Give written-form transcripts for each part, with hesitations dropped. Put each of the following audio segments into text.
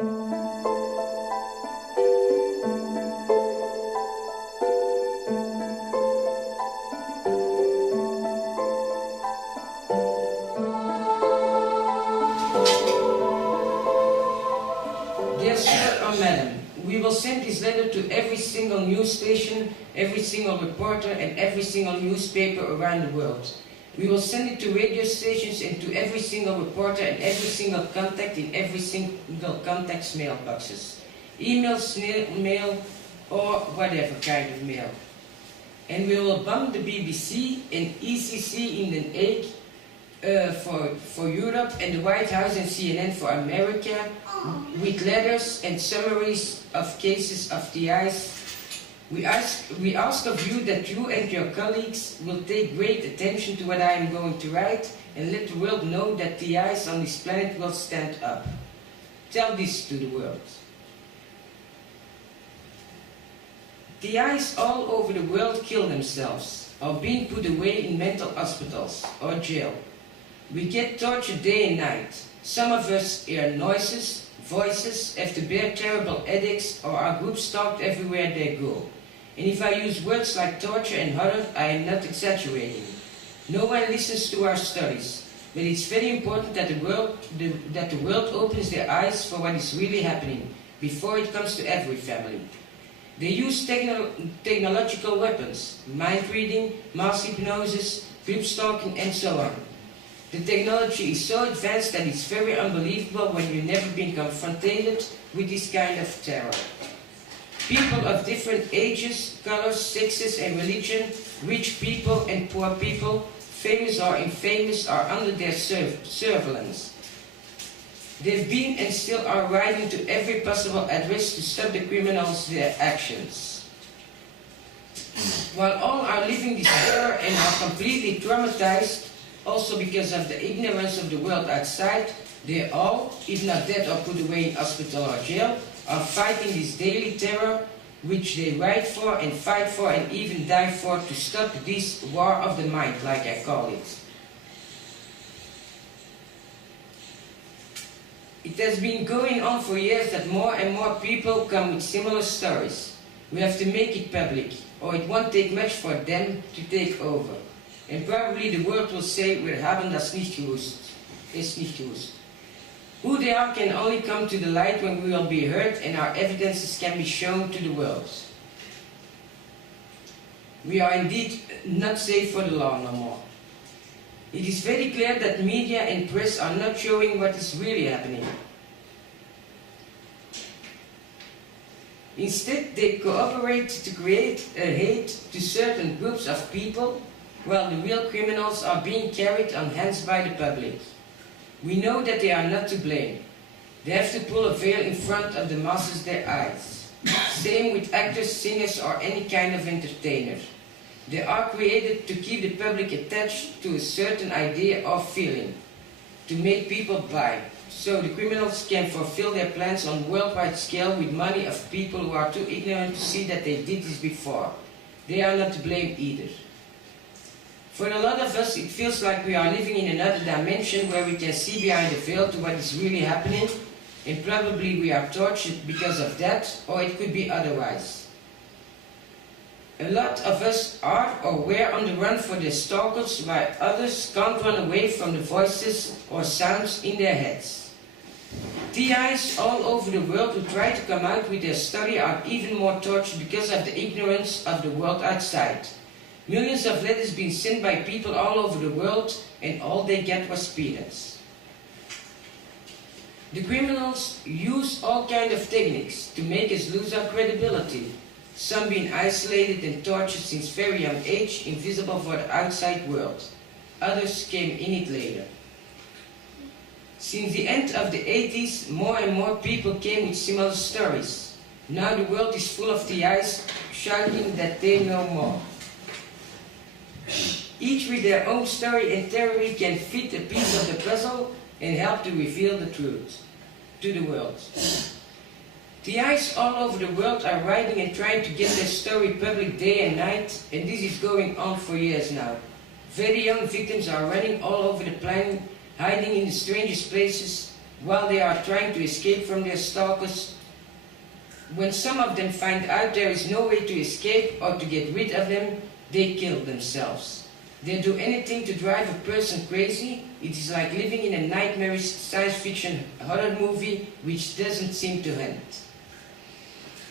Dear Sir or Madam, we will send this letter to every single news station, every single reporter, and every single newspaper around the world. We will send it to radio stations and to every single reporter and every single contact in every single contact's mailboxes. Email, snail mail, or whatever kind of mail. And we will bomb the BBC and ECC in The Hague for Europe, and the White House and CNN for America, with letters and summaries of cases of TIs. We ask of you that you and your colleagues will take great attention to what I am going to write and let the world know that TIs on this planet will stand up. Tell this to the world. TIs all over the world kill themselves, or being put away in mental hospitals or jail. We get tortured day and night. Some of us hear noises, voices, have to bear terrible headaches, or are group stalked everywhere they go. And if I use words like torture and horror, I am not exaggerating. No one listens to our stories, but it's very important that the world opens their eyes for what is really happening before it comes to every family. They use technological weapons, mind reading, mass hypnosis, group stalking, and so on. The technology is so advanced that it's very unbelievable when you've never been confronted with this kind of terror. People of different ages, colors, sexes, and religion, rich people and poor people, famous or infamous, are under their surveillance. They've been and still are writing to every possible address to stop the criminals' their actions. While all are living this terror and are completely traumatized, also because of the ignorance of the world outside, they all, if not dead or put away in hospital or jail, are fighting this daily terror, which they write for and fight for and even die for, to stop this war of the mind, like I call it. It has been going on for years that more and more people come with similar stories. We have to make it public, or it won't take much for them to take over. And probably the world will say, wir haben das nicht gewusst. It's nicht gewusst. Who they are can only come to the light when we will be heard and our evidences can be shown to the world. We are indeed not safe for the law no more. It is very clear that media and press are not showing what is really happening. Instead, they cooperate to create a hate to certain groups of people, while the real criminals are being carried on hands by the public. We know that they are not to blame. They have to pull a veil in front of the masses' their eyes. Same with actors, singers, or any kind of entertainer. They are created to keep the public attached to a certain idea or feeling, to make people buy, so the criminals can fulfill their plans on a worldwide scale with money of people who are too ignorant to see that they did this before. They are not to blame either. For a lot of us, it feels like we are living in another dimension where we can see behind the veil to what is really happening, and probably we are tortured because of that, or it could be otherwise. A lot of us are or were on the run for their stalkers, while others can't run away from the voices or sounds in their heads. TIs all over the world who try to come out with their story are even more tortured because of the ignorance of the world outside. Millions of letters being sent by people all over the world, and all they get was peanuts. The criminals use all kinds of techniques to make us lose our credibility. Some being isolated and tortured since very young age, invisible for the outside world. Others came in it later. Since the end of the 80s, more and more people came with similar stories. Now the world is full of TIs shouting that they know more. Each with their own story and theory can fit a piece of the puzzle and help to reveal the truth to the world. TIs all over the world are writing and trying to get their story public day and night, and this is going on for years now. Very young victims are running all over the planet, hiding in the strangest places, while they are trying to escape from their stalkers. When some of them find out there is no way to escape or to get rid of them, they kill themselves. They do anything to drive a person crazy. It is like living in a nightmarish science fiction horror movie which doesn't seem to end.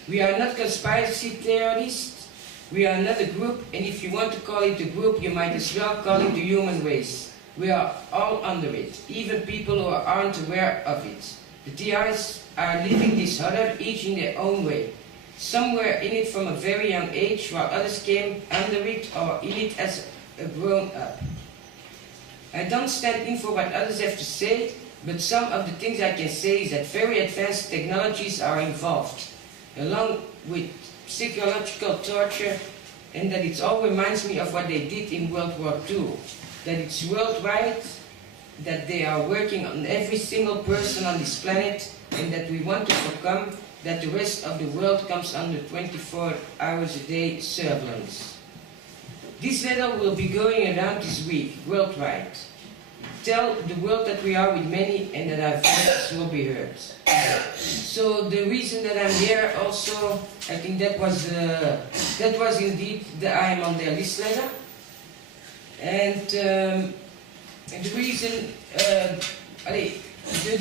We are not conspiracy theorists. We are not a group, and if you want to call it a group, you might as well call it the human race. We are all under it, even people who aren't aware of it. The TRs are living this horror, each in their own way. Some were in it from a very young age, while others came under it or in it as a grown-up. I don't stand in for what others have to say, but some of the things I can say is that very advanced technologies are involved, along with psychological torture, and that it all reminds me of what they did in World War II. That it's worldwide, that they are working on every single person on this planet, and that we want to overcome that the rest of the world comes under 24 hours a day surveillance. This letter will be going around this week, worldwide. Tell the world that we are with many and that our voices will be heard. So the reason that I'm here also, I think that was indeed the I am on their list letter. And the reason,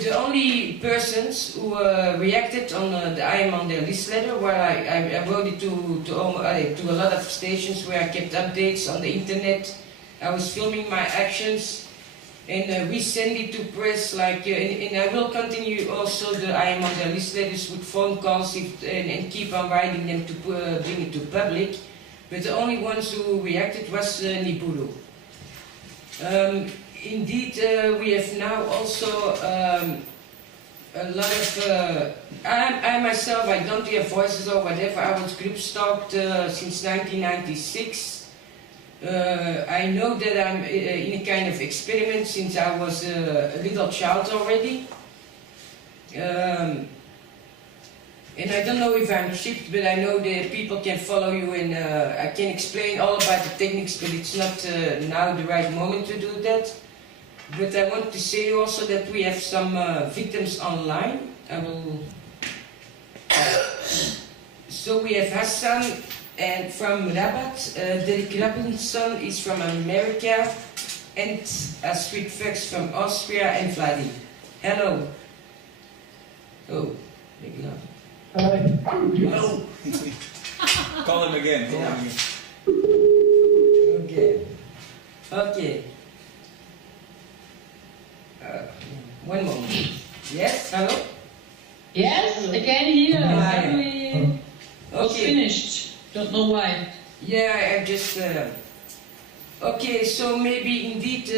the only persons who reacted on the I am on their list letter, where I wrote it to a lot of stations where I kept updates on the internet. I was filming my actions, and we send it to press, and I will continue also the I am on their list letters with phone calls and keep on writing them to bring it to public. But the only ones who reacted was Nibiru. Indeed, we have now also a lot of... I myself, I don't hear voices or whatever. I was group stalked since 1996. I know that I'm in a kind of experiment since I was a little child already. And I don't know if I'm chipped, but I know that people can follow you, and I can explain all about the techniques, but it's not now the right moment to do that. But I want to say also that we have some victims online. So we have Hassan and from Rabat, Derek Robinson is from America, and Astrid Vex from Austria, and Vladi. Hello. Oh, big love. Hi. Hello. Call him again. Call him again. Okay. Okay. One moment. Yes, hello? Yes, again here. Hi. Finally, was Okay. finished. Don't know why. Yeah, I just... Okay, so maybe indeed,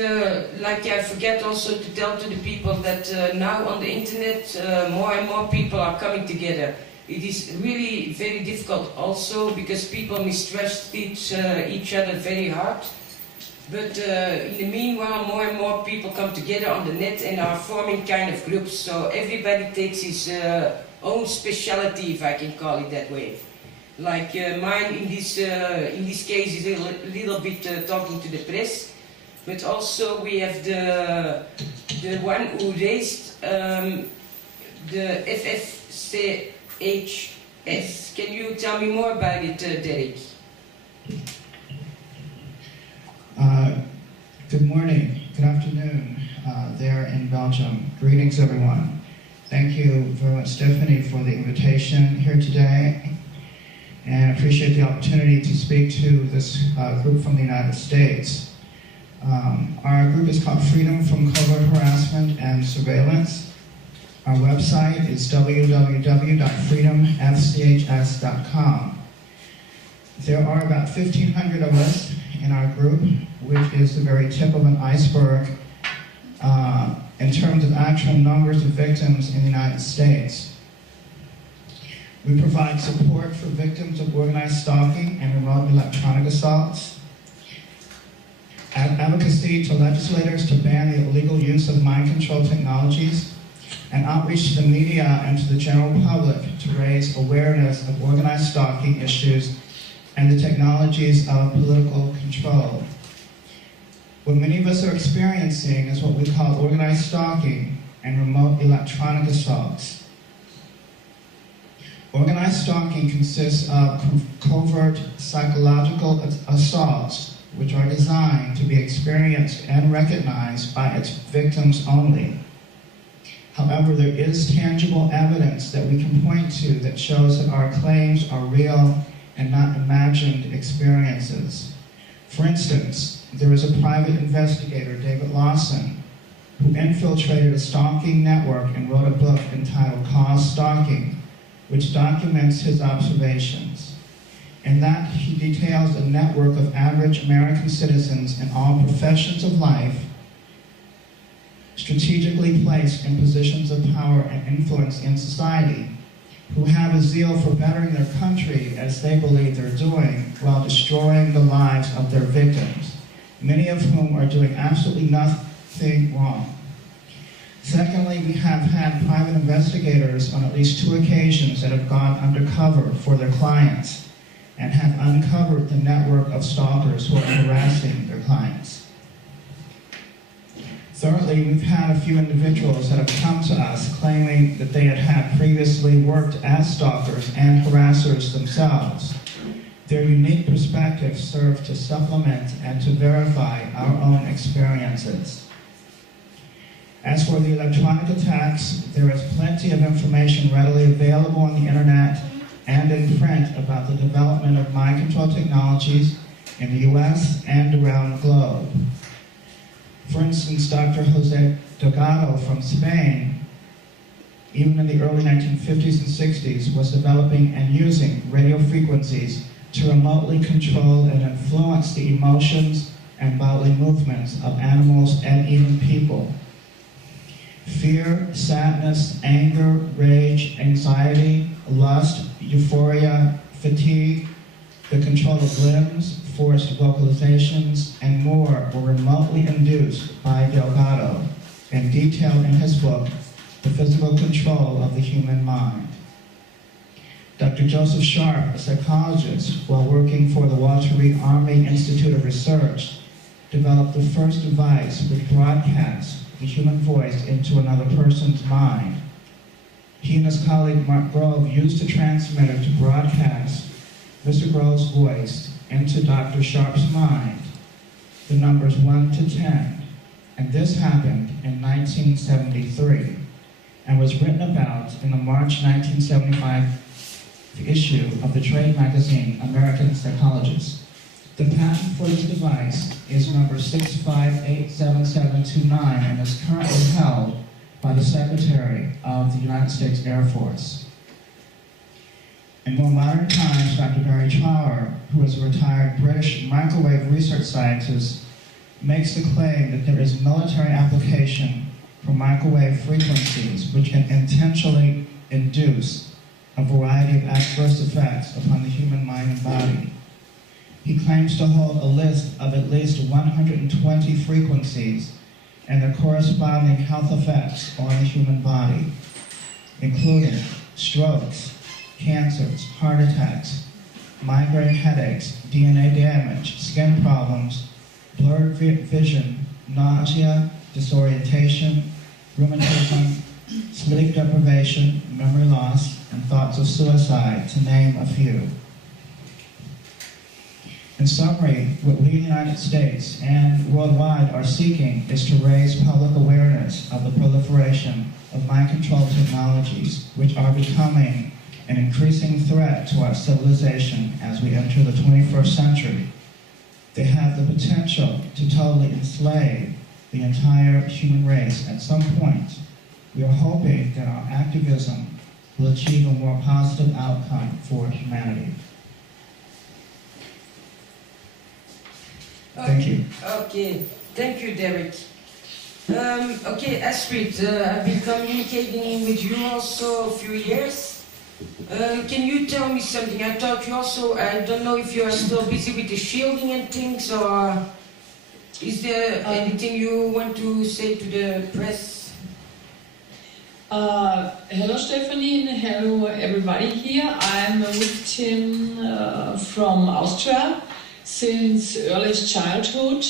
like I forget also to tell to the people that now on the internet more and more people are coming together. It is really very difficult also because people mistrust each other very hard. But in the meanwhile, more and more people come together on the net and are forming kind of groups. So everybody takes his own specialty, if I can call it that way. Like mine in this case is a little bit talking to the press, but also we have the one who raised the FFCHS. Can you tell me more about it, Derek? Good morning, good afternoon there in Belgium. Greetings everyone. Thank you very much, Stephanie, for the invitation here today. And I appreciate the opportunity to speak to this group from the United States. Our group is called Freedom from Covert Harassment and Surveillance. Our website is www.freedomfchs.com. There are about 1,500 of us in our group, which is the very tip of an iceberg in terms of actual numbers of victims in the United States. We provide support for victims of organized stalking and remote electronic assaults, advocacy to legislators to ban the illegal use of mind control technologies, and outreach to the media and to the general public to raise awareness of organized stalking issues and the technologies of political control. What many of us are experiencing is what we call organized stalking, and remote electronic assaults. Organized stalking consists of covert psychological assaults which are designed to be experienced and recognized by its victims only. However, there is tangible evidence that we can point to that shows that our claims are real and not imagined experiences. For instance, there is a private investigator, David Lawson, who infiltrated a stalking network and wrote a book entitled Cause Stalking, which documents his observations. In that, he details a network of average American citizens in all professions of life, strategically placed in positions of power and influence in society, who have a zeal for bettering their country as they believe they're doing, while destroying the lives of their victims, many of whom are doing absolutely nothing wrong. Secondly, we have had private investigators on at least 2 occasions that have gone undercover for their clients and have uncovered the network of stalkers who are harassing their clients. Thirdly, we've had a few individuals that have come to us claiming that they had previously worked as stalkers and harassers themselves. Their unique perspectives serve to supplement and to verify our own experiences. As for the electronic attacks, there is plenty of information readily available on the internet and in print about the development of mind control technologies in the US and around the globe. For instance, Dr. Jose Delgado from Spain, even in the early 1950s and 60s, was developing and using radio frequencies to remotely control and influence the emotions and bodily movements of animals and even people. Fear, sadness, anger, rage, anxiety, lust, euphoria, fatigue, the control of limbs, forced vocalizations, and more were remotely induced by Delgado and detailed in his book, The Physical Control of the Human Mind. Dr. Joseph Sharp, a psychologist, while working for the Walter Reed Army Institute of Research, developed the first device which broadcasts the human voice into another person's mind. He and his colleague Mark Grove used the transmitter to broadcast Mr. Grove's voice into Dr. Sharp's mind, the numbers 1 to 10, and this happened in 1973 and was written about in the March 1975 issue of the trade magazine American Psychologist. The patent for this device is number 6587729 and is currently held by the Secretary of the United States Air Force. In more modern times, Dr. Barry Trower, who is a retired British microwave research scientist, makes the claim that there is military application for microwave frequencies which can intentionally induce a variety of adverse effects upon the human mind and body. He claims to hold a list of at least 120 frequencies and their corresponding health effects on the human body, including strokes, cancers, heart attacks, migraine headaches, DNA damage, skin problems, blurred vision, nausea, disorientation, rheumatism, sleep deprivation, memory loss, and thoughts of suicide, to name a few. In summary, what we in the United States and worldwide are seeking is to raise public awareness of the proliferation of mind control technologies, which are becoming an increasing threat to our civilization as we enter the 21st century. They have the potential to totally enslave the entire human race at some point. We are hoping that our activism will achieve a more positive outcome for humanity. Thank you. Okay, thank you, Derek. Okay, Astrid, I've been communicating with you also a few years. Can you tell me something? I thought you also, I don't know if you are still busy with the shielding and things, or is there anything you want to say to the press? Hello Stephanie, and hello everybody here. I'm a victim from Austria since earliest childhood.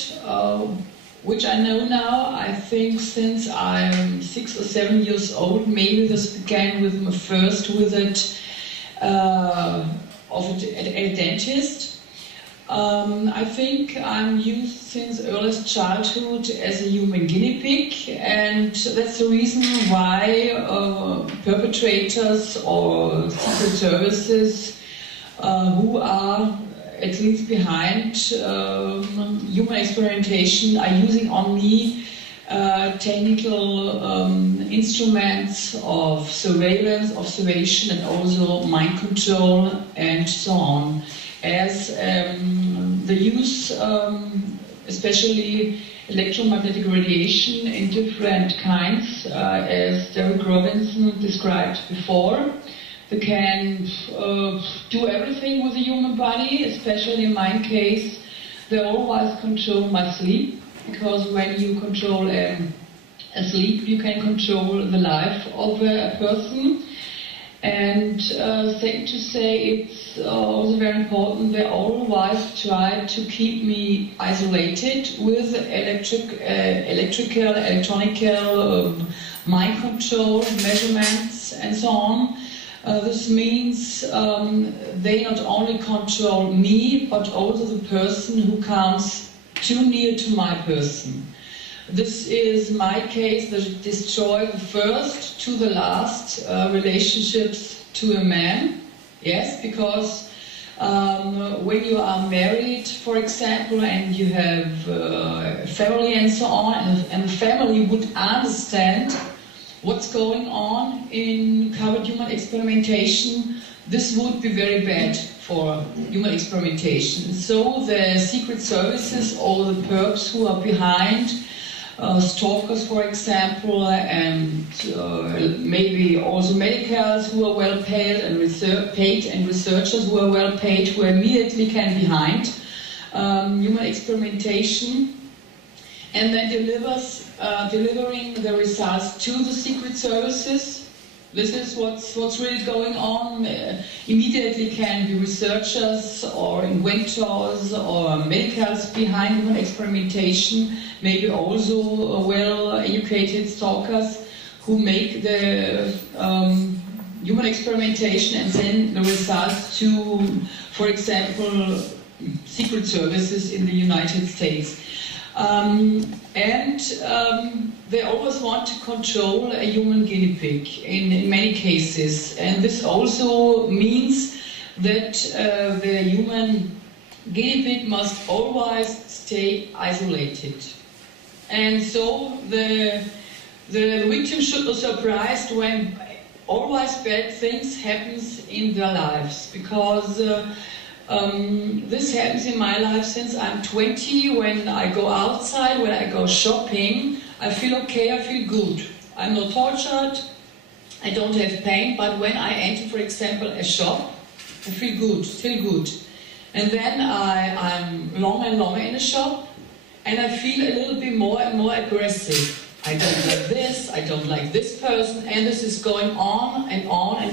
which I know now, I think since I'm 6 or 7 years old. Maybe this began with my first visit of a dentist. I think I'm used since earliest childhood as a human guinea pig, and that's the reason why perpetrators or secret services who are at least behind human experimentation are using on me technical instruments of surveillance, observation, and also mind control and so on. As the use, especially electromagnetic radiation in different kinds, as Derek Robinson described before. They can do everything with the human body, especially in my case. They always control my sleep, because when you control a sleep, you can control the life of a person. And second to say, it's also very important, they always try to keep me isolated with electronical mind control, measurements, and so on. This means they not only control me, but also the person who comes too near to my person. This is my case that destroy the first to the last relationships to a man. Yes, because when you are married, for example, and you have a family and so on, and the family would understand what's going on in covered human experimentation, this would be very bad for human experimentation. So the secret services or the perps who are behind, stalkers, for example, and maybe also medicals who are well paid and researchers who are well paid, who immediately can behind human experimentation, and then delivering the results to the secret services. This is what's really going on. Immediately can be researchers or inventors or medicals behind human experimentation, maybe also well-educated stalkers who make the human experimentation and send the results to, for example, secret services in the United States. They always want to control a human guinea pig in many cases, and this also means that the human guinea pig must always stay isolated. And so the victim should be surprised when always bad things happens in their lives, because this happens in my life since I'm 20. When I go outside, when I go shopping, I feel okay, I feel good. I'm not tortured, I don't have pain, but when I enter, for example, a shop, I feel good, still good. And then I'm longer and longer in a shop, and I feel a little bit more and more aggressive. I don't like this, I don't like this person, and this is going on and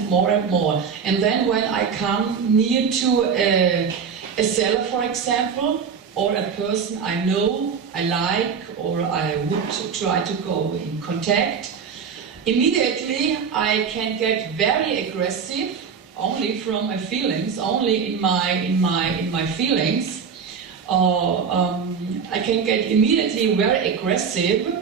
more and more. And then when I come near to a seller, for example, or a person I know, I like, or I would try to go in contact, immediately I can get very aggressive, only from my feelings, only in my feelings. I can get immediately very aggressive.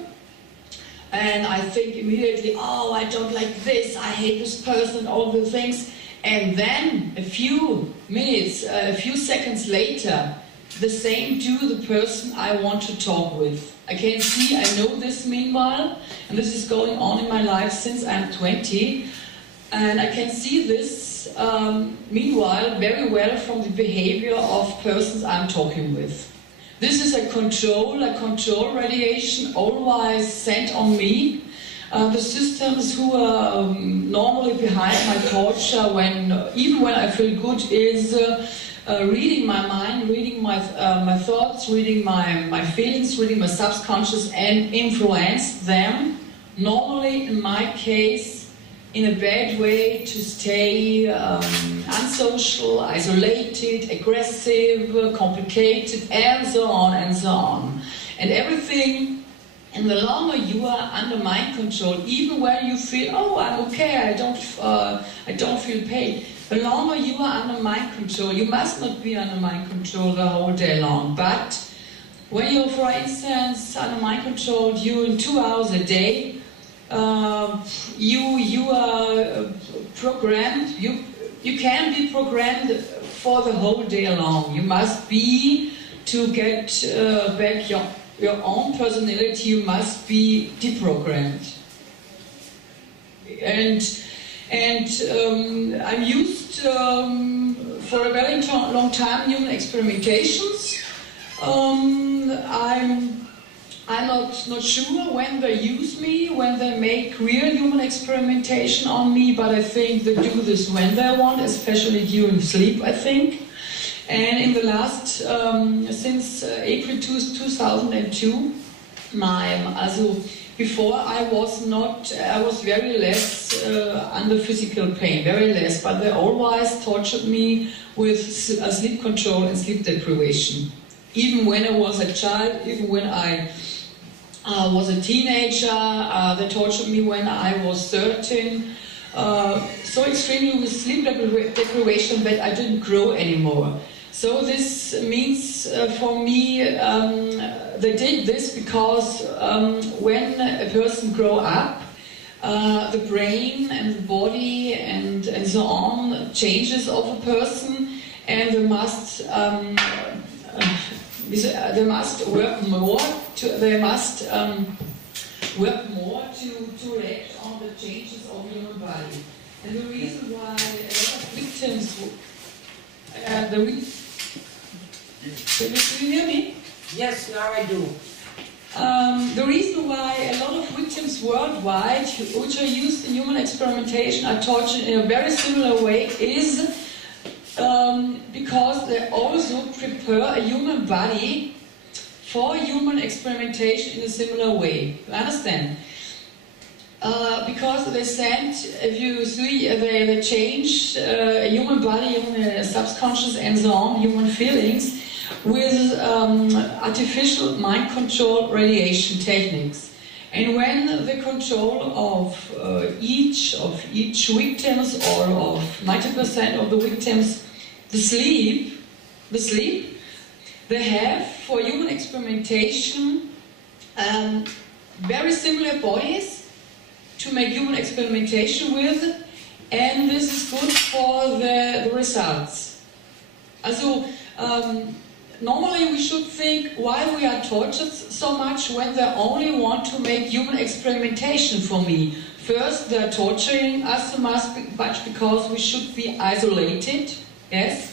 And I think immediately, oh, I don't like this, I hate this person, all the things. And then a few minutes, a few seconds later, the same to the person I want to talk with. I can see, I know this meanwhile, and this is going on in my life since I'm 20. And I can see this, meanwhile, very well from the behavior of persons I'm talking with. This is a control radiation always sent on me. The systems who are normally behind my torture, even when I feel good, is reading my mind, reading my thoughts, reading my feelings, reading my subconscious, and influence them. Normally, in my case, in a bad way, to stay unsocial, isolated, aggressive, complicated, and so on and so on. And everything, and the longer you are under mind control, even when you feel, oh, I'm okay, I don't feel pain, the longer you are under mind control, you must not be under mind control the whole day long, but when you're, for instance, under mind control during 2 hours a day, you are programmed, you can be programmed for the whole day long. You must be, to get back your own personality, you must be deprogrammed. And I'm used for a very long time human experimentations. I'm not sure when they use me, when they make real human experimentation on me, but I think they do this when they want, especially during sleep, I think. And in the last, since April 2002, before I was very less under physical pain, very less, but they always tortured me with sleep control and sleep deprivation. Even when I was a child, even when I was a teenager, they tortured me when I was 13. So extremely with sleep deprivation that I didn't grow anymore. So this means for me, they did this because when a person grows up, the brain and the body and so on changes of a person, and they must work more to react on the changes of human body. And the reason why a lot of victims, can you hear me? Yes, now I do. The reason why a lot of victims worldwide, which are used in human experimentation, are tortured in a very similar way is because they also prepare a human body for human experimentation in a similar way. You understand? Because they send, if you see, they change a human body, human subconscious and so on, human feelings, with artificial mind control radiation techniques. And when the control of each victims, or of 90% of the victims, the sleep, they have for human experimentation very similar bodies to make human experimentation with, and this is good for the results. Also, normally we should think why we are tortured so much when they only want to make human experimentation for me. First, they're torturing us so much because we should be isolated, yes.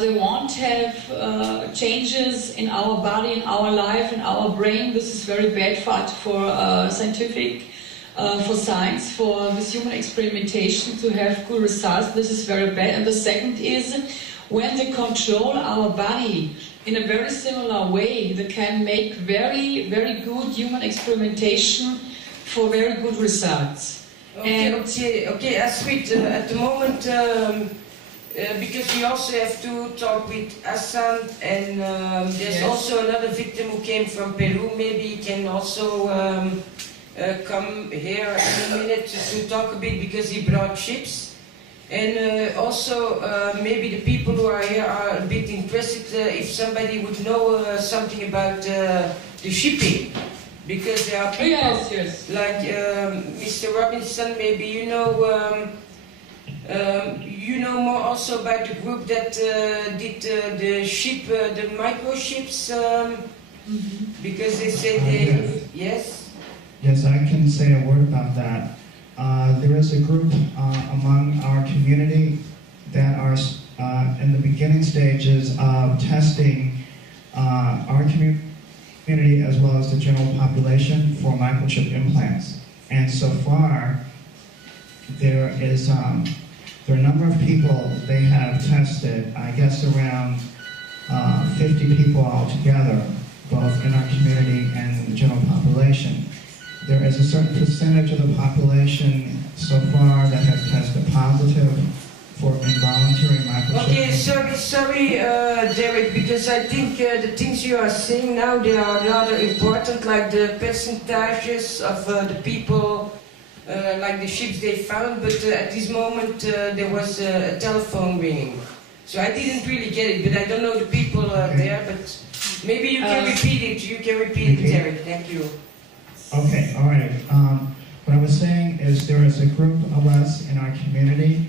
They want to have changes in our body, in our life, in our brain. This is very bad for scientific, for science, for this human experimentation to have good results. This is very bad. And the second is when they control our body in a very similar way, they can make very, very good human experimentation for very good results. Okay, Astrid, at the moment, because we also have to talk with Hassan, and there's yes. also another victim who came from Peru. Maybe he can also come here in a minute to talk a bit, because he brought chips. And also maybe the people who are here are a bit interested if somebody would know something about the shipping. Because there are people like Mr. Robinson, maybe you know more also about the group that did the ship, the microchips, because they say they... Yes? Yes, I can say a word about that. There is a group among our community that are in the beginning stages of testing our community as well as the general population for microchip implants. And so far, there are a number of people they have tested, I guess around 50 people altogether, both in our community and the general population. There is a certain percentage of the population so far that has tested positive for involuntary microchip. Okay, sorry, Derek, because I think the things you are saying now, they are rather important, like the percentages of the people, like the ships they found, but at this moment there was a telephone ringing. So I didn't really get it, but I don't know the people there, but maybe you can repeat it. You can repeat it, Derek. Thank you. Okay, all right. What I was saying is there is a group of us in our community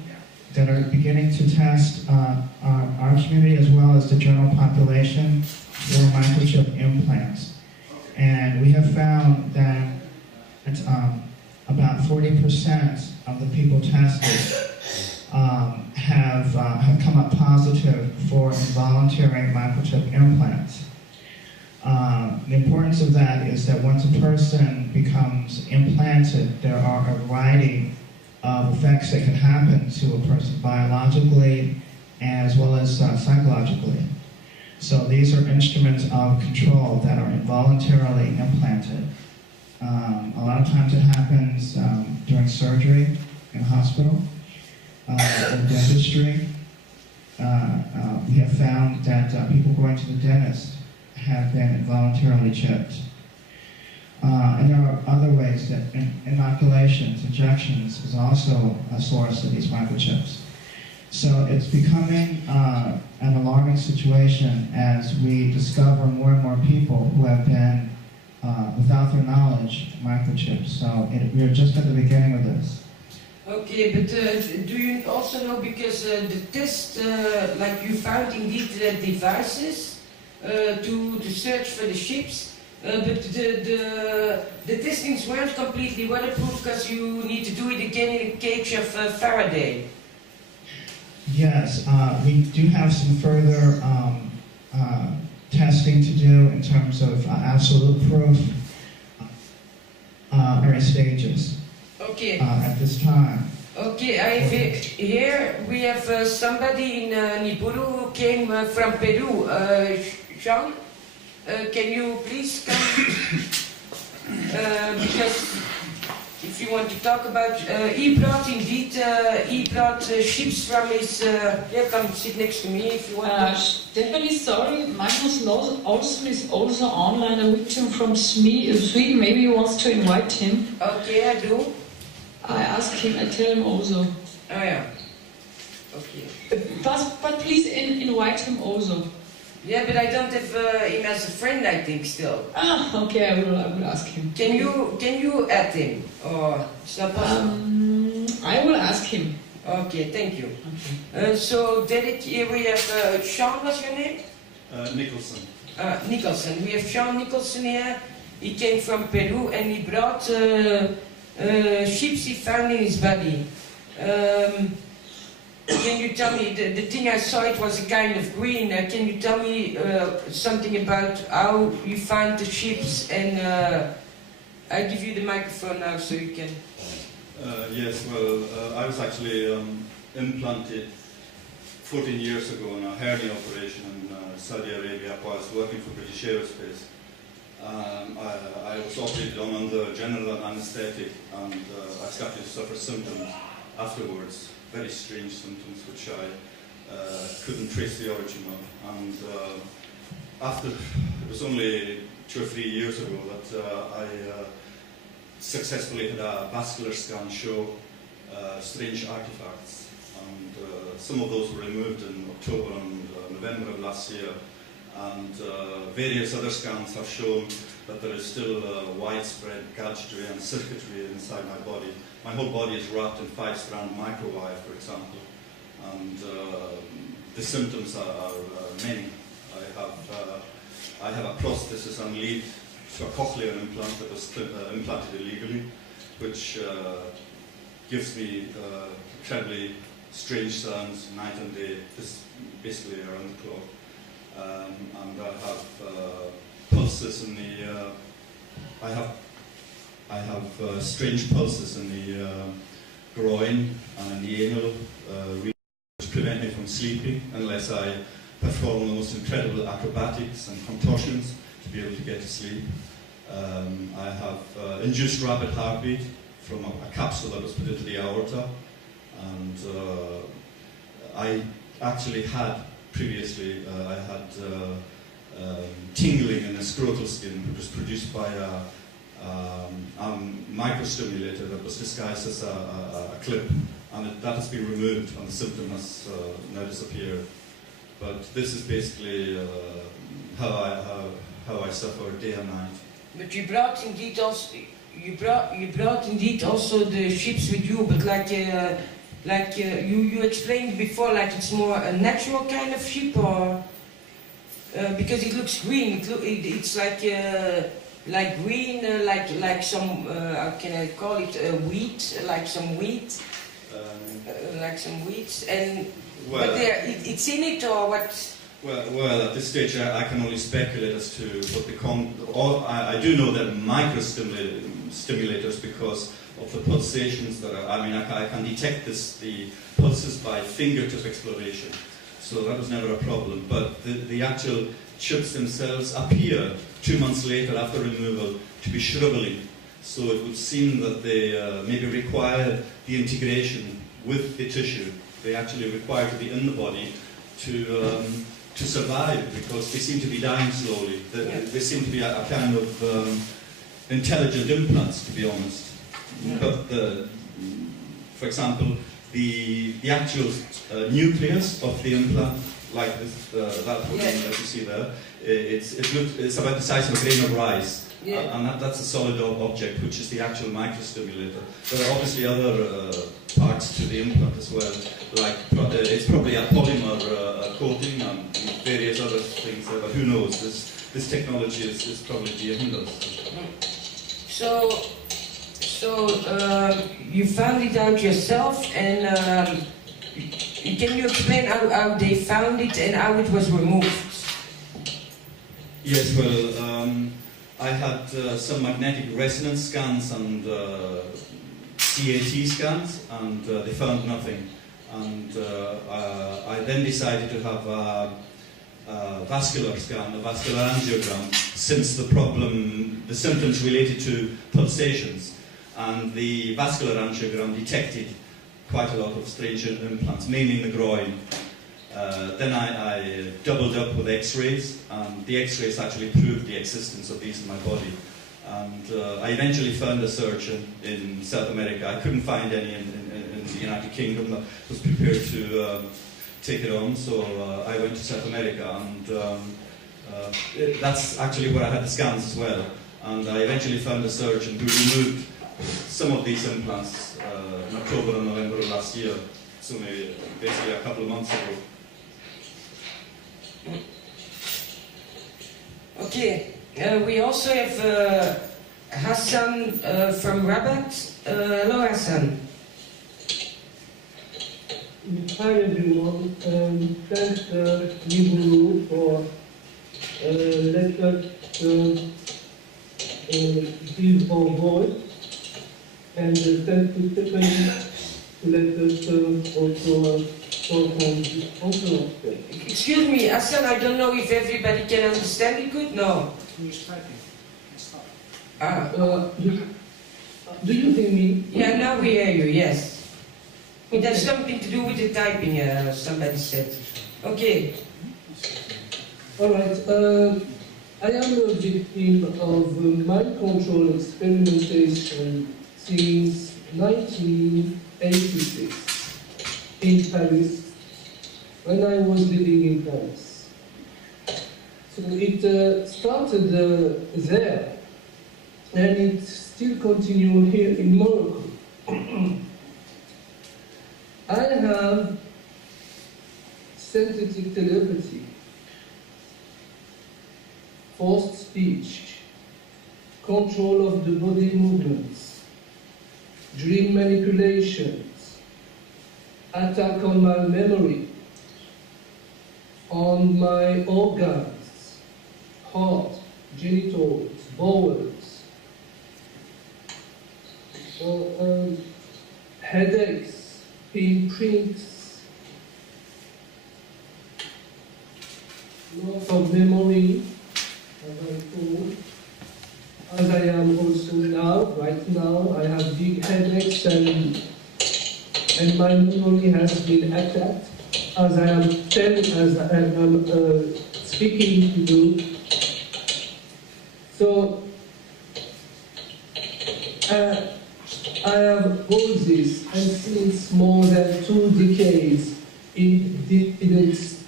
that are beginning to test our community as well as the general population for microchip implants. And we have found that about 40% of the people tested have come up positive for involuntary microchip implants. The importance of that is that once a person becomes implanted, there are a variety of effects that can happen to a person biologically as well as psychologically. So these are instruments of control that are involuntarily implanted. A lot of times it happens during surgery in a hospital, in dentistry. We have found that people going to the dentist have been involuntarily chipped. And there are other ways that inoculations, injections, is also a source of these microchips. So it's becoming an alarming situation as we discover more and more people who have been, without their knowledge, microchips. So we are just at the beginning of this. Okay, but do you also know, because the test, like you found indeed devices to search for the ships, but the testings weren't completely weatherproof because you need to do it again in a cage of Faraday. Yes, we do have some further testing to do in terms of absolute proof various stages. Okay. At this time. Okay, here we have somebody in Niburu who came from Peru. Jean, can you please come? Because if you want to talk about, he brought ships from his, here, come sit next to me if you want. Definitely sorry, Magnus Olsen is also online, a victim from Sweden. Maybe he wants to invite him. Okay, I do. I ask him, I tell him also. Oh yeah. Okay. But please invite him also. Yeah, but I don't have him as a friend, I think, still. Ah, okay, I will ask him. Can you add him? Or it's not possible? I will ask him. Okay, thank you. Okay. So, Derek, here we have Sean, what's your name? Nicholson. Nicholson. We have Sean Nicholson here. He came from Peru and he brought ships he found in his body. Can you tell me, the thing I saw, it was a kind of green. Can you tell me something about how you found the ships? And I give you the microphone now so you can... Yes, well, I was actually implanted 14 years ago in a hernia operation in Saudi Arabia while I was working for British Aerospace. I was operated on under general anesthetic and I started to suffer symptoms afterwards, very strange symptoms which I couldn't trace the origin of. And after, it was only 2 or 3 years ago that I successfully had a vascular scan show strange artifacts. And some of those were removed in October and November of last year. And various other scans have shown that there is still widespread gadgetry and circuitry inside my body. My whole body is wrapped in 5-strand microwire, for example, and the symptoms are many. I have a prosthesis and lead to a cochlear implant that was implanted illegally, which gives me incredibly strange sounds night and day, basically around the clock. And I have pulses in the. I have strange pulses in the groin and in the anal region, which prevent me from sleeping unless I perform the most incredible acrobatics and contortions to be able to get to sleep. I have induced rapid heartbeat from a capsule that was put into the aorta, and I actually had previously, I had tingling in the scrotal skin, which was produced by a microstimulator that was disguised as a clip, and that has been removed, and the symptom has now disappeared. But this is basically how I suffer day and night. But you brought indeed also the ships with you, but you explained before, like it's more a natural kind of ship, or because it looks green. It's like green, like some how can I call it, wheat, like some wheat, like some wheat, and well, but it's in it, or what? Well, at this stage I can only speculate as to what I do know that microstimulators, because of the pulsations that are, I mean, I can detect the pulses by fingertip exploration, so that was never a problem. But the actual chips themselves appear 2 months later after removal to be shriveling, so it would seem that they maybe require the integration with the tissue. They actually require to be in the body to survive, because they seem to be dying slowly. They seem to be a kind of intelligent implants, to be honest. Yeah. But for example, the actual nucleus of the implant, like this, that protein that you see there, it's about the size of a grain of rice. Yeah. And that's a solid object, which is the actual microstimulator. There are obviously other parts to the implant as well, like it's probably a polymer coating and various other things there, but who knows? This technology is probably beyond us. So you found it out yourself, and can you explain how they found it and how it was removed? Yes, well, I had some magnetic resonance scans and CAT scans, and they found nothing. And I then decided to have a vascular scan, a vascular angiogram, since the symptoms related to pulsations. And the vascular angiogram detected quite a lot of strange implants, mainly in the groin. Then I doubled up with X-rays, and the X-rays actually proved the existence of these in my body. And I eventually found a surgeon in South America. I couldn't find any in the United Kingdom that was prepared to take it on, so I went to South America, and that's actually where I had the scans as well. And I eventually found a surgeon who removed some of these implants in October and November of last year, so maybe basically a couple of months ago. Okay, we also have Hassan from Rabat. Hello, Hassan. Hi everyone, thanks Liburu for let us give our voice, and thanks to Stephanie to let us also talk on this conference. Excuse me, Hassan, I don't know if everybody can understand it good? No. Do you hear me? Yeah, now we hear you, yes. It has something to do with the typing, somebody said. Okay. Alright, I am a victim of mind control experimentation since 1986 in Paris, when I was living in Paris. So it started there, and it still continues here in Morocco. I have synthetic telepathy, forced speech, control of the body movements, dream manipulations, attack on my memory, on my organs, heart, genitals, bowels, headaches, pinpricks, loss of memory, as I told. As I am also now, right now, I have big headaches, and my memory has been attacked. as I am speaking to you. So I have all this, and since more than 2 decades in its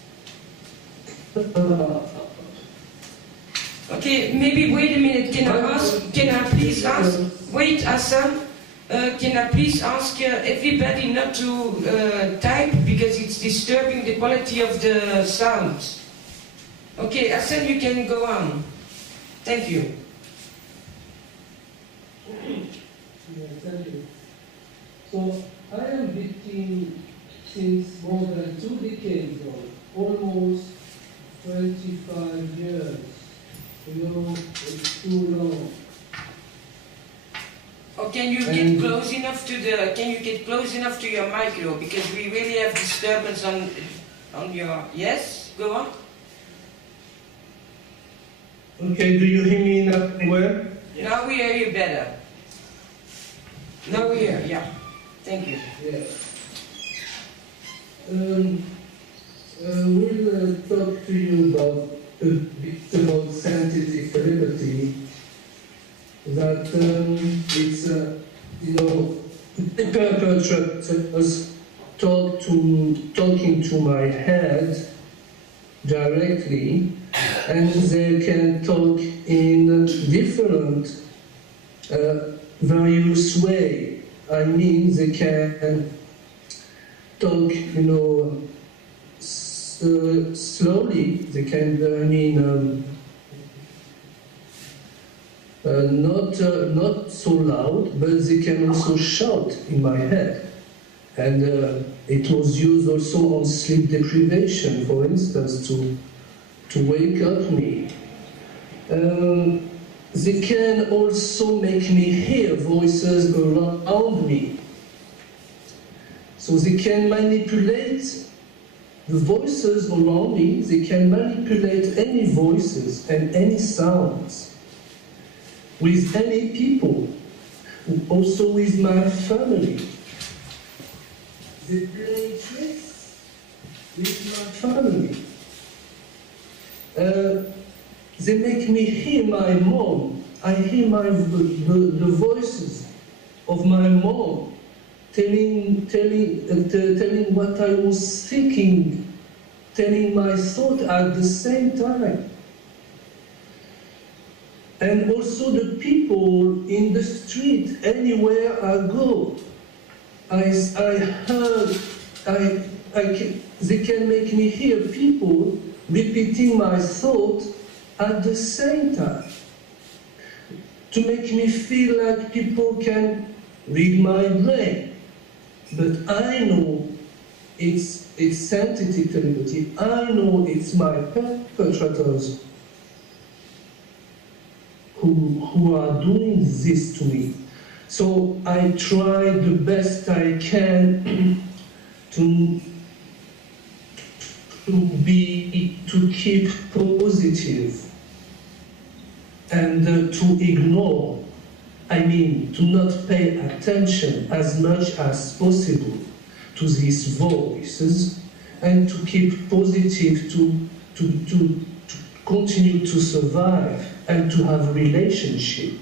Okay, maybe wait a minute. Can I please ask? Wait, Hassan. Can I please ask everybody not to type because it's disturbing the quality of the sound? Okay, Hassan, you can go on. Thank you. Yeah, thank you. So I am victim since more than 2 decades now, almost 25 years. You know, it's too long. Oh, can you get close enough to the? Can you get close enough to your micro because we really have disturbance on your. Yes, go on. Okay, do you hear me now well? Yes. Now we hear you better. Now we hear, yeah. Thank you. Yeah. We'll talk to you about a bit about scientific liberty. That it's you know, the perpetrators talking to my head directly, and they can talk in different various way. I mean, they can talk, you know, slowly. They can, not so loud, but they can also shout in my head. And it was used also on sleep deprivation, for instance, to wake up me. They can also make me hear voices around me. So they can manipulate the voices around me, they can manipulate any voices and any sounds with any people, also with my family. They play tricks with my family. They make me hear my mom. I hear the voices of my mom telling what I was thinking, telling my thought at the same time. And also the people in the street, anywhere I go, they can make me hear people repeating my thought at the same time, to make me feel like people can read my brain. But I know it's scientific liberty. I know it's my perpetrators who are doing this to me. So I try the best I can to keep positive and to ignore, to not pay attention as much as possible to these voices, and to keep positive, to continue to survive and to have a relationship.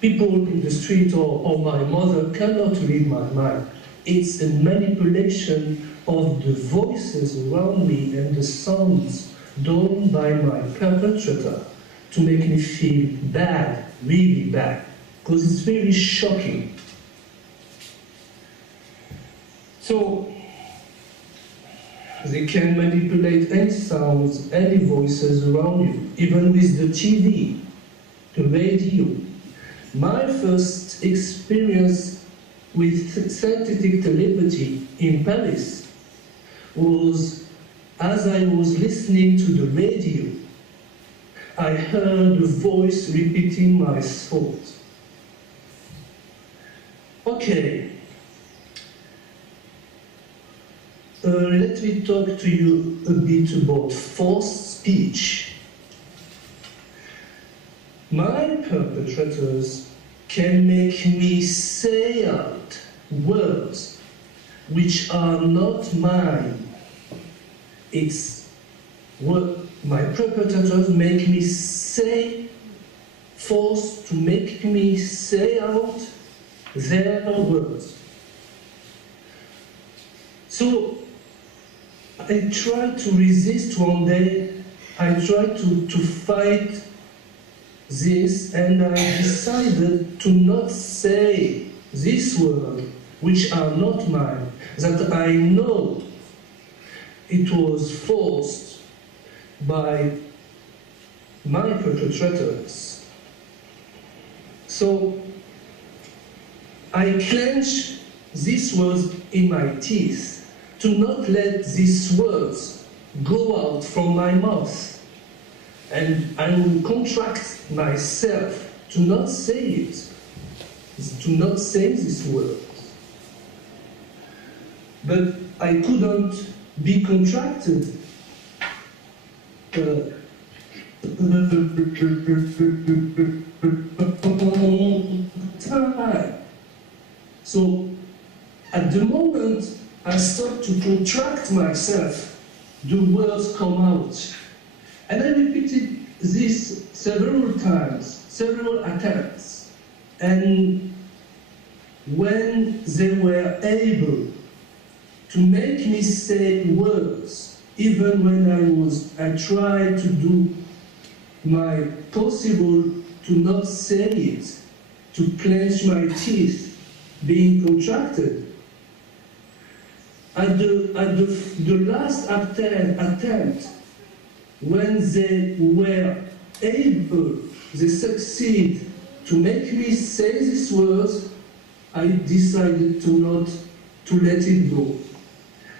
People in the street or my mother cannot read my mind. It's a manipulation of the voices around me and the sounds done by my perpetrator to make me feel bad, really bad, because it's very shocking. So, they can manipulate any sounds, any voices around you, even with the TV, the radio. My first experience with scientific telepathy in Paris was as I was listening to the radio. I heard a voice repeating my thoughts. Okay. Let me talk to you a bit about forced speech. My perpetrators can make me say out words which are not mine. It's what my perpetrators make me say, forced to make me say out their words. So I tried to resist one day. I tried to fight this, and I decided to not say these words, which are not mine, that I know it was forced by my perpetrators. So I clenched these words in my teeth to not let these words go out from my mouth. And I will contract myself to not say it, to not say these words. But I couldn't be contracted. So at the moment I start to contract myself, the words come out. And I repeated this several times, several attempts. And when they were able to make me say words, even when I tried to do my possible to not say it, to clench my teeth, being contracted. At the last attempt, when they were able, they succeed to make me say these words, I decided to let it go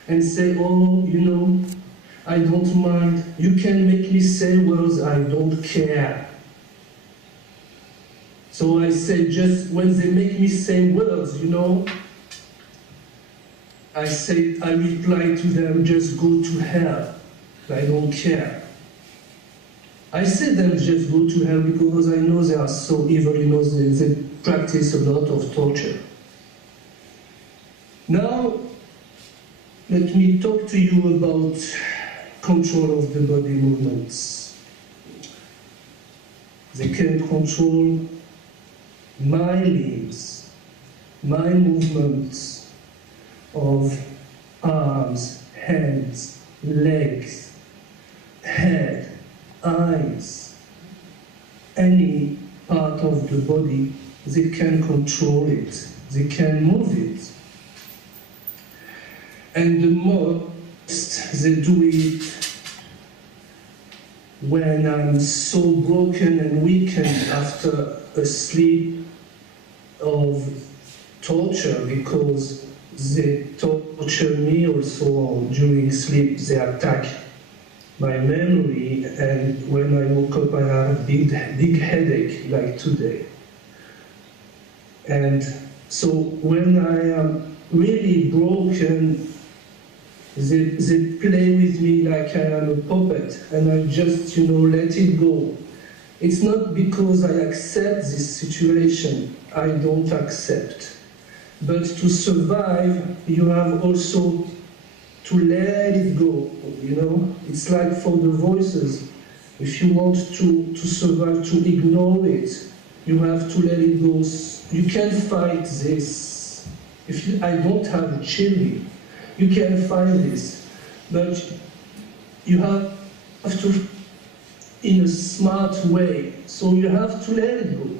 and say, oh, you know, I don't mind. You can make me say words, I don't care. So I say, just when they make me say words, you know, I reply to them, just go to hell. I don't care. I say them just go to hell because I know they are so evil, you know, they practice a lot of torture. Now, let me talk to you about control of the body movements. They can control my limbs, my movements of arms, hands, legs, head, eyes, any part of the body. They can control it, they can move it. And the most they do it when I'm so broken and weakened after a sleep of torture, because they torture me also during sleep. They attack my memory, and when I woke up I had a big headache like today. And so when I am really broken, they play with me like I am a puppet, and I just, you know, let it go. It's not because I accept this situation, I don't accept. But to survive, you have also to let it go, you know? It's like for the voices. If you want to survive, to ignore it, you have to let it go. You can't fight this. I don't have children. You can find this, but you have to, in a smart way, so you have to let it go.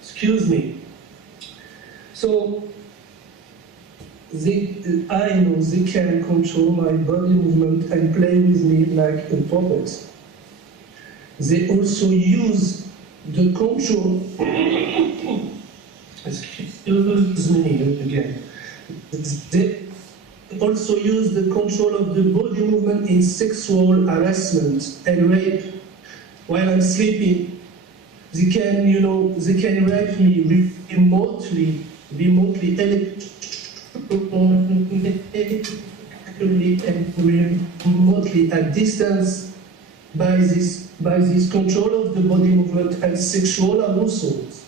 Excuse me. So, I know they can control my body movement and play with me like a puppet. They also use the control, excuse me again. They also use the control of the body movement in sexual harassment and rape. While I'm sleeping, they can, you know, they can rape me remotely, and remotely at distance by this control of the body movement and sexual assault.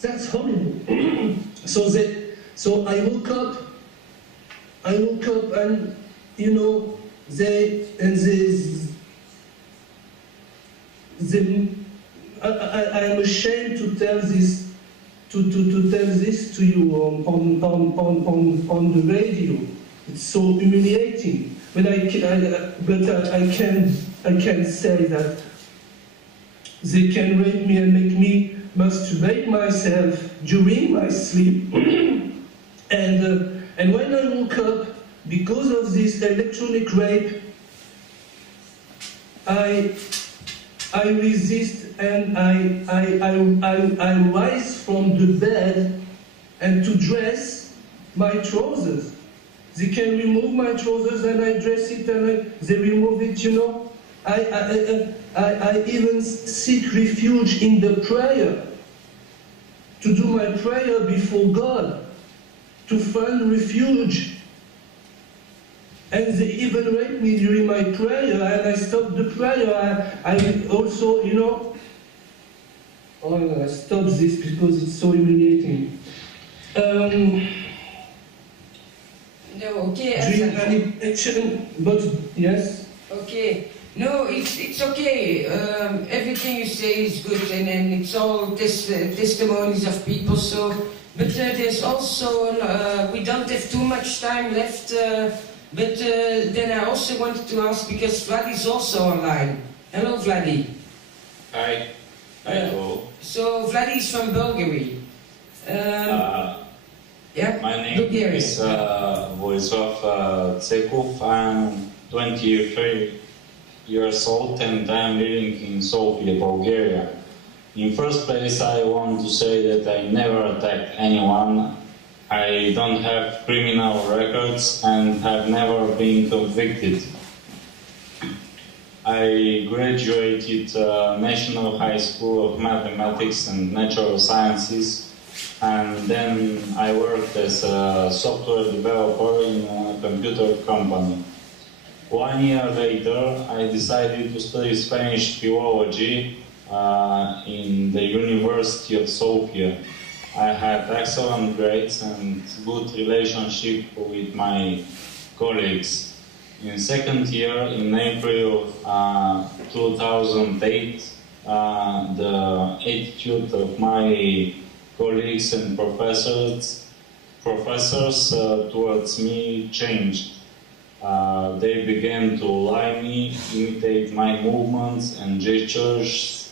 That's horrible. So So I woke up and, you know, I am ashamed to tell this to tell this to you on the radio. It's so humiliating. But I can say that they can rape me and make me masturbate myself during my sleep. And when I woke up, because of this electronic rape, I resist and I rise from the bed and to dress my trousers. They can remove my trousers and I dress it and they remove it, you know. I even seek refuge in the prayer, to do my prayer before God, to find refuge. And they even raped me during my prayer, and I stopped the prayer. I also, you know, I stopped this because it's so humiliating. No, okay. During any action, but yes? Okay. No, it's okay. Everything you say is good, and it's all testimonies of people. So, but there's also we don't have too much time left. But then I also wanted to ask, because Vladi's also online. Hello, Vladi. Hi. Hello. So Vladi's from Bulgaria. Yeah. My name Bulgaria. is Voislav Tsekov. I'm 23 years old and I'm living in Sofia, Bulgaria. In first place, I want to say that I never attacked anyone. I don't have criminal records and have never been convicted. I graduated National High School of Mathematics and Natural Sciences, and then I worked as a software developer in a computer company. 1 year later, I decided to study Spanish philology in the University of Sofia. I had excellent grades and good relationship with my colleagues. In second year, in April 2008, the attitude of my colleagues and professors towards me changed. They began to lie me, imitate my movements and gestures,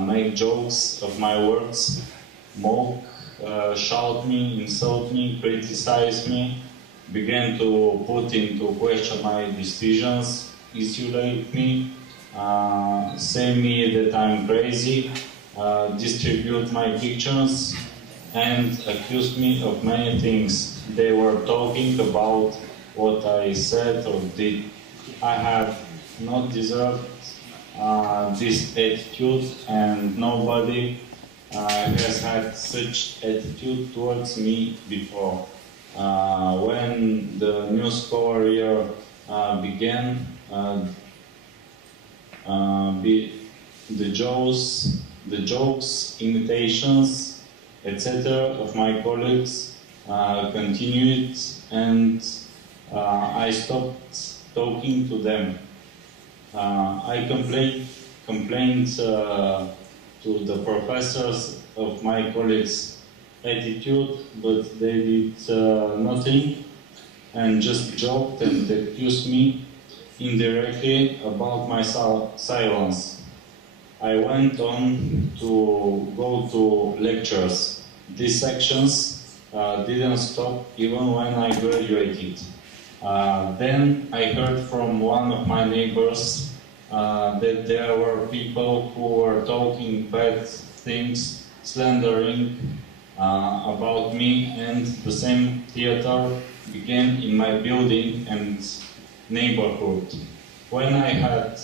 make jokes of my words, mock, shout me, insult me, criticize me, began to put into question my decisions, isolate me, say me that I'm crazy, distribute my pictures, and accuse me of many things. They were talking about what I said or did. I have not deserved this attitude, and nobody has had such attitude towards me before. When the new scholar year began, the jokes, imitations, etc. of my colleagues continued, and I stopped talking to them. I complained to the professors of my colleagues' attitude, but they did nothing and just joked and accused me indirectly about my silence. I went on to go to lectures. These sections didn't stop even when I graduated. Then I heard from one of my neighbors that there were people who were talking bad things, slandering about me, and the same theater began in my building and neighborhood. When I had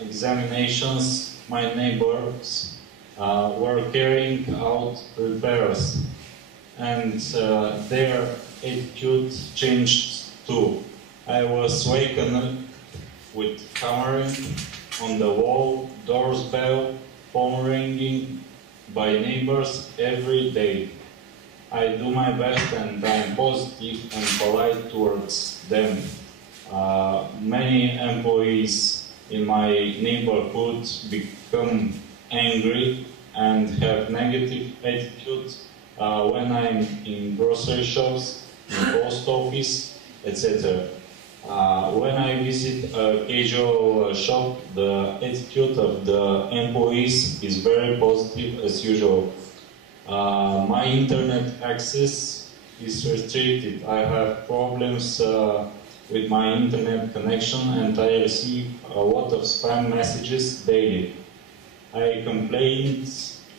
examinations, my neighbors were carrying out repairs, and their attitude changed too. I was wakened with hammering on the wall, doors bell, phone ringing by neighbors every day. I do my best and I'm positive and polite towards them. Many employees in my neighborhood become angry and have negative attitude when I'm in grocery shops, in post office, etc. When I visit a casual shop, the attitude of the employees is very positive as usual. My internet access is restricted. I have problems with my internet connection and I receive a lot of spam messages daily. I complained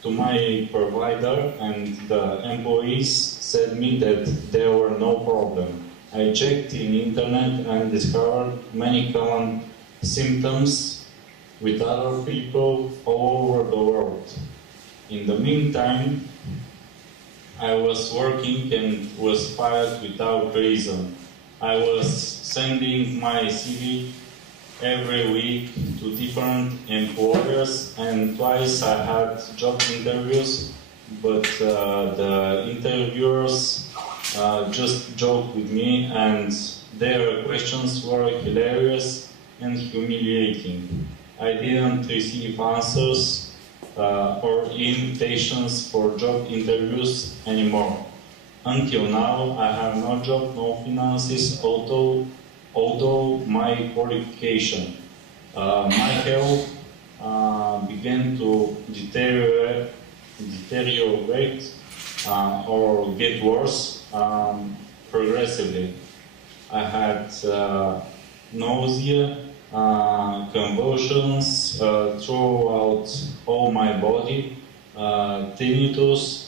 to my provider and the employees said me that there were no problem. I checked in internet and discovered many common symptoms with other people all over the world. In the meantime, I was working and was fired without reason. I was sending my CV every week to different employers and twice I had job interviews, but the interviewers just joked with me and their questions were hilarious and humiliating. I didn't receive answers or invitations for job interviews anymore. Until now, I have no job, no finances, although my qualification. My health began to deteriorate or get worse progressively. I had nausea, convulsions throughout all my body, tinnitus,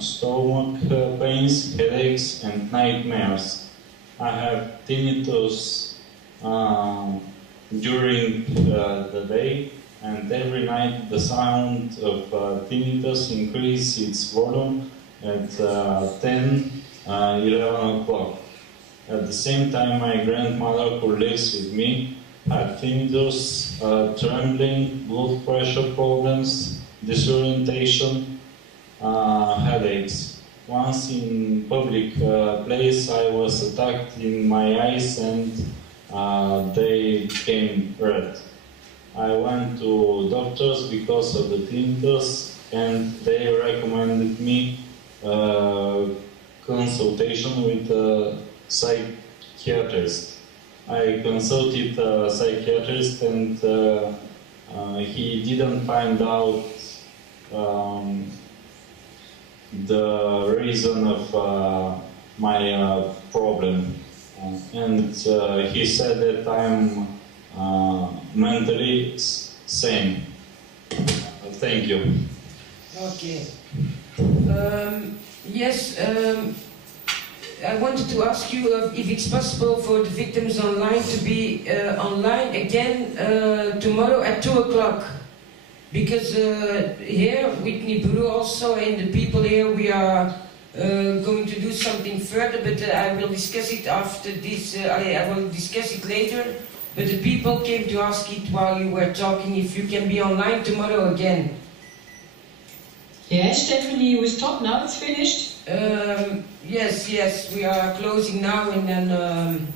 stomach pains, headaches, and nightmares. I have tinnitus during the day, and every night the sound of tinnitus increases its volume at 10, 11 o'clock. At the same time, my grandmother, who lives with me, had tinnitus, trembling, blood pressure problems, disorientation, headaches. Once in public place, I was attacked in my eyes and they became red. I went to doctors because of the tinnitus and they recommended me consultation with a psychiatrist. I consulted a psychiatrist and he didn't find out the reason of my problem. And he said that I'm mentally sane. Thank you. Okay. Yes, I wanted to ask you if it's possible for the victims online to be online again tomorrow at 2 o'clock. Because here with Niburu also and the people here, we are going to do something further, but I will discuss it after this. I will discuss it later. But the people came to ask it while you were talking if you can be online tomorrow again. Yes, Stephanie, we stop now, it's finished? Yes, we are closing now and then...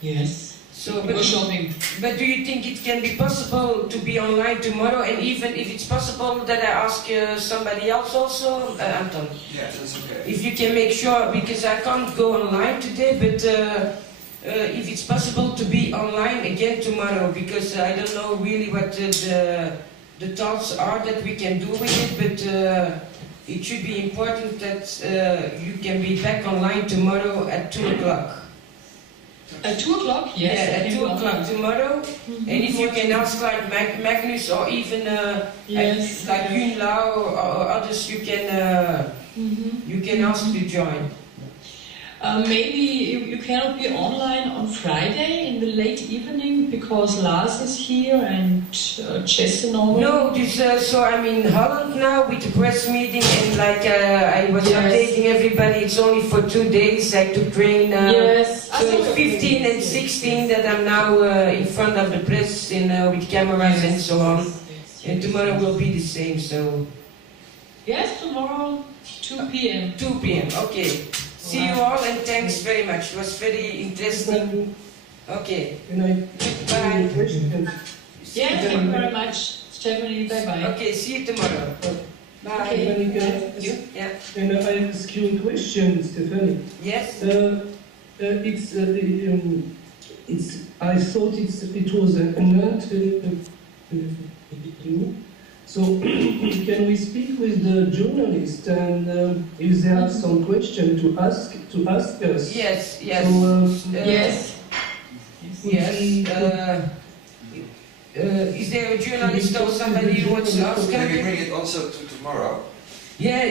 Yes. So, we're shopping. But do you think it can be possible to be online tomorrow? And even if it's possible that I ask somebody else also? Anton? Yes, that's okay. If you can make sure, because I can't go online today, but if it's possible to be online again tomorrow, because I don't know really what the thoughts are that we can do with it, but it should be important that you can be back online tomorrow at 2 o'clock. At 2 o'clock? Yes. Yeah, at 2 o'clock tomorrow. Mm-hmm. And if you can ask like Magnus or even yes. like Yun Lao or others, you can ask to join. Maybe you cannot be online on Friday in the late evening because Lars is here and Jess and all. No, so I'm in Holland now with the press meeting and like I was updating everybody. It's only for 2 days. I took train. Yes. So it's 15 and 16 that I'm now in front of the press with cameras and so on. And tomorrow will be the same. So. Yes, tomorrow. 2 p.m. 2 p.m. Okay. See you all and thanks very much. It was very interesting. Okay. Can I Bye. question? Yeah, thank you very much, Stephanie. Bye bye. Okay, see you tomorrow. Bye. Stephanie, Yeah. and I ask you a question, Stephanie. Yes. I thought it was an interview. So can we speak with the journalist and if they have some question to ask us? Yes. Yes. So, Yes. Yes. Is there a journalist or somebody who wants to ask? Can we bring it also to tomorrow? Yeah,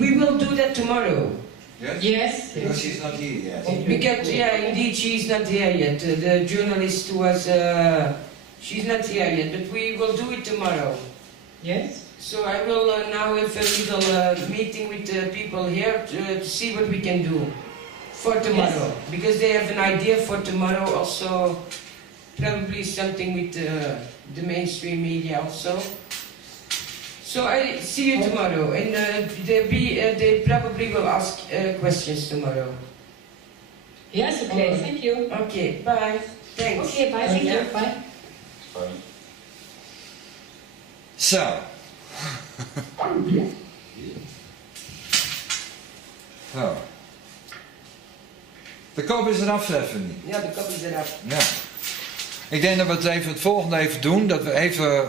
we will do that tomorrow. Yes? Yes. Because she's not here yet. Okay. Because, yeah, indeed, she's not here yet. The journalist was, she's not here yet, but we will do it tomorrow. Yes. So I will now have a little meeting with the people here to see what we can do for tomorrow. Yes. Because they have an idea for tomorrow also, probably something with the mainstream media also. So I see you tomorrow, and they probably will ask questions tomorrow. Yes, okay, thank you. Okay, bye. Thanks. Okay, bye, thank you. Bye. Bye. Zo. Zo. De kop is eraf, Stephanie. Ja, de kop is eraf. Ja. Ik denk dat we het volgende even doen. Dat we even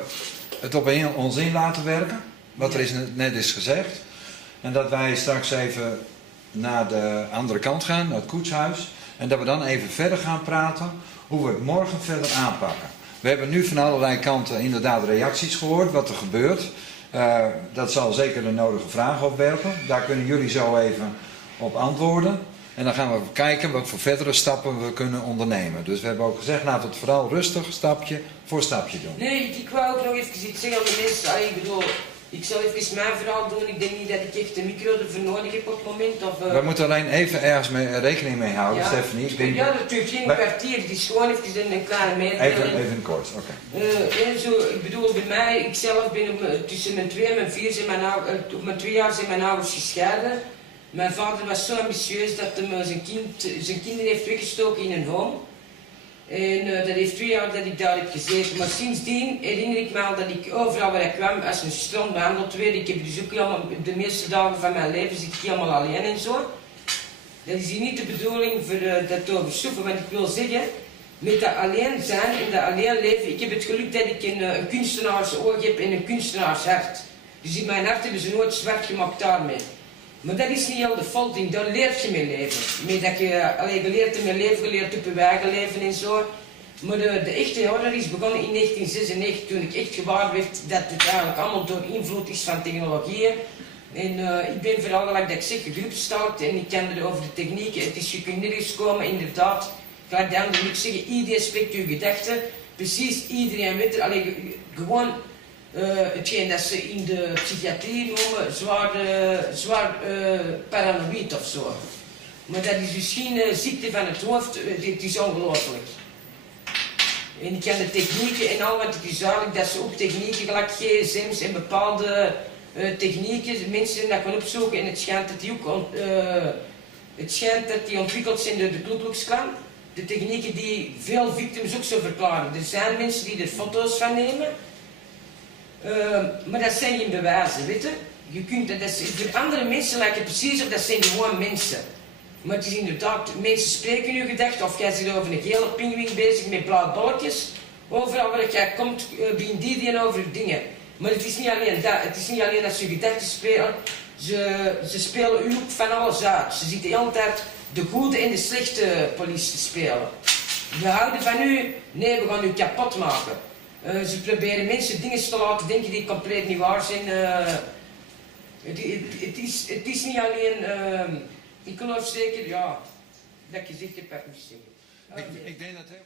het op ons in laten werken. Wat er net is gezegd. En dat wij straks even naar de andere kant gaan, naar het koetshuis. En dat we dan even verder gaan praten hoe we het morgen verder aanpakken. We hebben nu van allerlei kanten inderdaad reacties gehoord, wat er gebeurt. Dat zal zeker de nodige vragen opwerpen. Daar kunnen jullie zo even op antwoorden. En dan gaan we kijken wat voor verdere stappen we kunnen ondernemen. Dus we hebben ook gezegd, laten we het vooral rustig, stapje voor stapje doen. Nee, ik wou ook nog even iets zeggen aan de mensen. Ik bedoel, ik zal even mijn verhaal doen. Ik denk niet dat ik echt de micro ervoor nodig heb op het moment. We moeten alleen even ergens rekening mee houden, ja. Stephanie. Ik denk, ja, dat duurt geen kwartier. Het is gewoon even een kleine mededeling. Even kort, oké. Ik bedoel, bij mij, ik zelf ben tussen mijn 2 en mijn 4 op mijn 2 jaar zijn mijn ouders gescheiden. Mijn vader was zo ambitieus dat hij zijn kinderen heeft weggestoken in een home. En dat heeft 2 jaar dat ik daar heb gezeten. Maar sindsdien herinner ik me al dat ik overal waar ik kwam als een stront behandeld werd. Ik heb dus ook helemaal, de meeste dagen van mijn leven zit ik helemaal alleen en zo. Dat is hier niet de bedoeling voor dat te overstoeven, want ik wil zeggen, met dat alleen zijn en dat alleen leven, ik heb het geluk dat ik een kunstenaarsoog heb en een kunstenaarshart. Dus in mijn hart hebben ze nooit zwart gemaakt daarmee. Maar dat is niet heel de fout, daar leert je mee leven. Met dat je leert in mijn leven, geleerd op je eigen leven en zo. Maar de echte horror is begonnen in 1996, toen ik echt gewaar werd dat het eigenlijk allemaal door invloed is van technologieën. En ik ben vooral, gelijk dat ik zeg, gegroepstalkt en ik kan er over de technieken. Het is, je kunt nergens komen, inderdaad. Gelijk de anderen moet zeggen, iedereen spreekt uw gedachten. Precies, iedereen weet er, gewoon hetgeen dat ze in de psychiatrie noemen, zwaar paranoïd of zo. Maar dat is dus geen ziekte van het hoofd, het is ongelooflijk. En ik kan de technieken en al, want het is duidelijk dat ze ook technieken, gelijk gsm's en bepaalde technieken, mensen dat gaan opzoeken en het schijnt dat die ontwikkeld zijn door de Ku Klux Klan. De technieken die veel victims ook zo verklaren. Er zijn mensen die er foto's van nemen, maar dat zijn geen bewijzen, weet je. Je kunt dat voor andere mensen lijkt het precies of dat zijn gewoon mensen. Maar het is inderdaad, mensen spreken je gedachten, of jij zit over een gele pinguïn bezig met blauwe bolletjes. Overal waar jij komt, begint iedereen over dingen. Maar het is niet alleen dat, het is niet alleen dat ze gedachten spelen, ze spelen u ook van alles uit. Ze zitten de hele tijd de goede en de slechte politie te spelen. We houden van u, nee, we gaan u kapot maken. Ze proberen mensen dingen te laten denken die compleet niet waar zijn. Het is niet alleen, ik geloof zeker, ja, dat je zegt, je hebt wat moet zeggen. Ik denk dat heel